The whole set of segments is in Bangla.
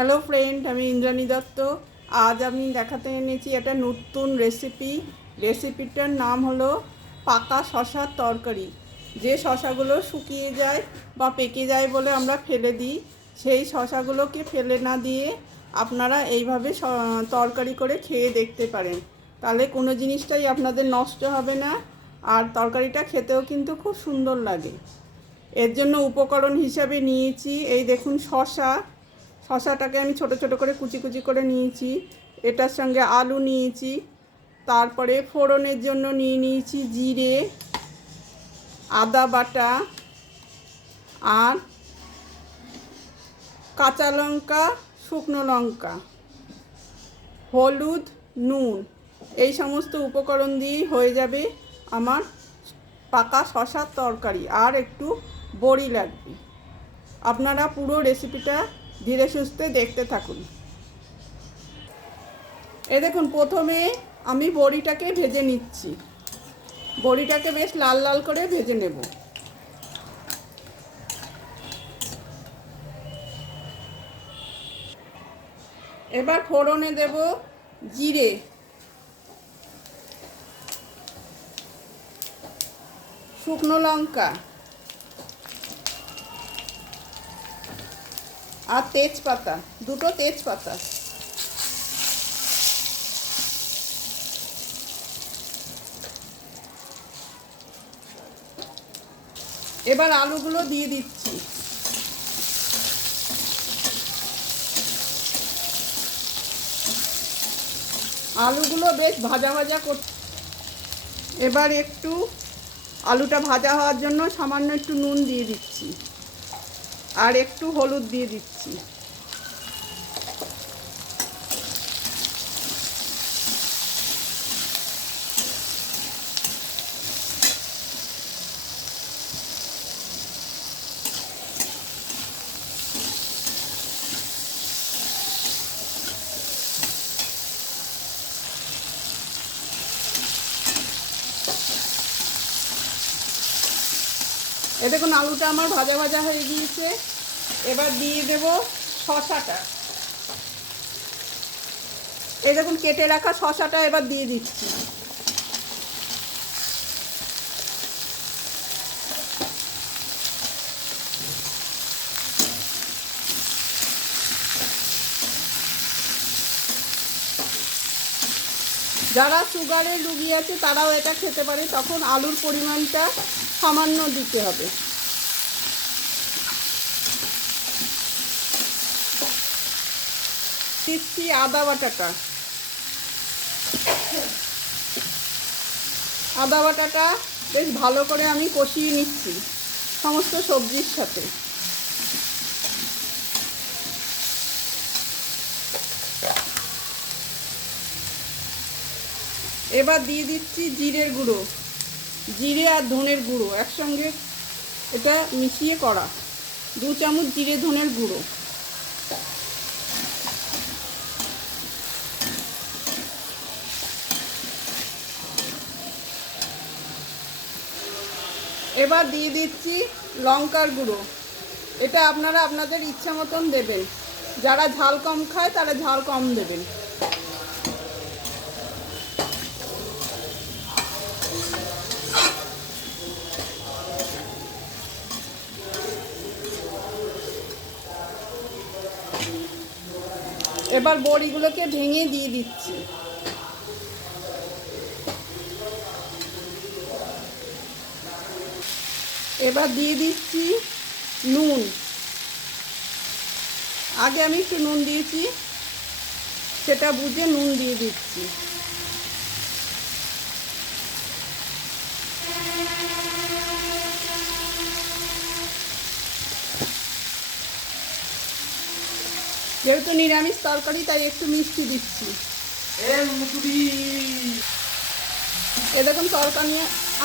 হ্যালো ফ্রেন্ড, আমি ইন্দ্রাণী দত্ত। আজ আমি দেখাতে এনেছি একটা নতুন রেসিপিটার নাম হলো পাকা শশার তরকারি। যে শশাগুলো শুকিয়ে যায় বা পেকে যায় বলে আমরা ফেলে দিই, সেই শশাগুলোকে ফেলে না দিয়ে আপনারা এইভাবে তরকারি করে খেয়ে দেখতে পারেন। তাহলে কোনো জিনিসটাই আপনাদের নষ্ট হবে না, আর তরকারিটা খেতেও কিন্তু খুব সুন্দর লাগে। এর জন্য উপকরণ হিসাবে নিয়েছি, এই দেখুন শশাটাকে আমি ছোট ছোট করে কুচি কুচি করে নিয়েছি। এটার সঙ্গে আলু নিয়েছি, তারপরে ফোড়নের জন্য নিয়েছি জিরে, আদা বাটা, আর কাঁচা লঙ্কা, শুকনো লঙ্কা, হলুদ, নুন। এই সমস্ত উপকরণ দিয়েই হয়ে যাবে আমার পাকা শশার তরকারি। আর একটু বড়ি লাগবে। আপনারা পুরো রেসিপিটা ধীরে সুস্থে দেখতে থাকুন। দেখুন, প্রথমে আমি বড়িটাকে ভেজে নিচ্ছি। বড়িটাকে বেশ লাল লাল করে ভেজে নেব। এবার ফোড়নে দেব জিরে, শুকনো লঙ্কা আর তেজপাতা, দুটো তেজপাতা। এবার আলুগুলো দিয়ে দিচ্ছি। আলুগুলো বেশ ভাজা ভাজা করতে। এবার একটু আলুটা ভাজা হওয়ার জন্য সামান্য একটু নুন দিয়ে দিচ্ছি, আর একটু হলুদ দিয়ে দিচ্ছি। দেখুন, আলুটা আমার ভাজা ভাজা হয়ে গিয়েছে। এবার দিয়ে দেব শশাটা। দেখুন, কেটে রাখা শশাটা এবার দিয়ে দিচ্ছি। যারা সুগারের রুগী আছে তারাও এটা খেতে পারে, তখন আলুর পরিমাণটা সামান্য দিতে হবে। দিচ্ছি আদা বাটাটা। আদা বাটাটা বেশ ভালো করে আমি কষিয়ে নিচ্ছি সমস্ত সবজির সাথে। এবার দিয়ে দিচ্ছি জিরের গুঁড়ো। জিরে আর ধনের গুঁড়ো একসঙ্গে এটা মিশিয়ে করা, 2 চামচ জিরে ধনের গুঁড়ো। এবার দিয়ে দিচ্ছি লঙ্কার গুঁড়ো। এটা আপনারা আপনাদের ইচ্ছা মতন দেবেন। যারা ঝাল কম খায় তারা ঝাল কম দেবেন। এবার বড়িগুলোকে ভেঙে দিয়ে দিচ্ছি। এবার দিয়ে দিচ্ছি নুন। আগে আমি একটু নুন দিয়েছি, সেটা বুঝে নুন দিয়ে দিচ্ছি। যেহেতু নিরামিষ তরকারি তাই একটু মিষ্টি দিচ্ছি। দেখুন, তরকারি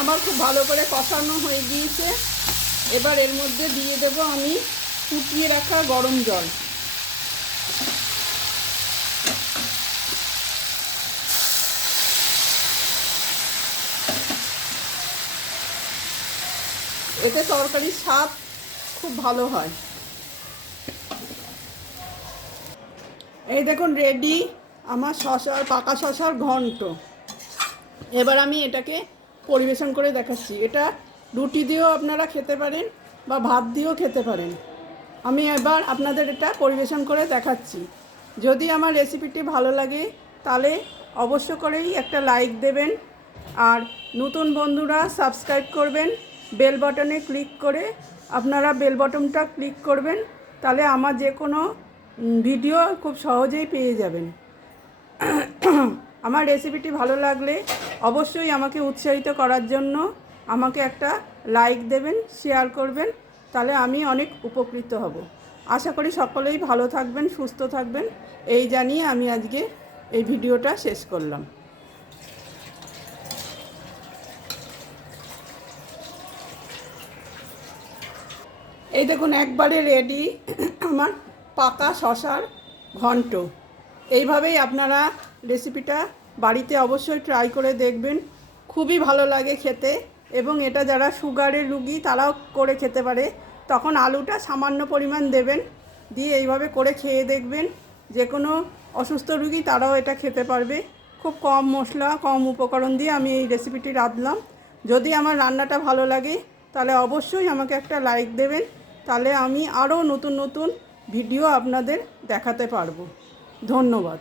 আমার খুব ভালো করে কষানো হয়ে গিয়েছে। এবার এর মধ্যে দিয়ে দেব আমি ফুটিয়ে রাখা গরম জল। এতে তরকারির স্বাদ খুব ভালো হয়। এই দেখুন রেডি আমার পাকা শশার ঘন্ট। এবার আমি এটাকে পরিবেশন করে দেখাচ্ছি। এটা রুটি দিয়েও আপনারা খেতে পারেন বা ভাত দিয়েও খেতে পারেন। আমি এবার আপনাদের এটা পরিবেশন করে দেখাচ্ছি। যদি আমার রেসিপিটি ভালো লাগে তাহলে অবশ্য করেই একটা লাইক দেবেন, আর নতুন বন্ধুরা সাবস্ক্রাইব করবেন, বেল বাটনে ক্লিক করে আপনারা বেল বাটনটা ক্লিক করবেন, তাহলে আমার যে কোনো ভিডিও খুব সহজেই পেয়ে যাবেন। আমার রেসিপিটি ভালো লাগলে অবশ্যই আমাকে উৎসাহিত করার জন্য আমাকে একটা লাইক দেবেন, শেয়ার করবেন, তাহলে আমি অনেক উপকৃত হব। আশা করি সকলেই ভালো থাকবেন, সুস্থ থাকবেন, এই জানিয়ে আমি আজকে এই ভিডিওটা শেষ করলাম। এই দেখুন একবারে রেডি আমার পাকা শশার ঘন্ট। এইভাবেই আপনারা রেসিপিটা বাড়িতে অবশ্যই ট্রাই করে দেখবেন, খুবই ভালো লাগে খেতে। এবং এটা যারা সুগারের রুগী তারাও করে খেতে পারে। তখন আলুটা সামান্য পরিমাণ দেবেন, দিয়ে এইভাবে করে খেয়ে দেখবেন। যে কোনো অসুস্থ রুগী তারাও এটা খেতে পারবে। খুব কম মশলা, কম উপকরণ দিয়ে আমি এই রেসিপিটি রাঁধলাম। যদি আমার রান্নাটা ভালো লাগে তাহলে অবশ্যই আমাকে একটা লাইক দেবেন, তাহলে আমি আরও নতুন নতুন ভিডিও আপনাদের দেখাতে পারবো। ধন্যবাদ।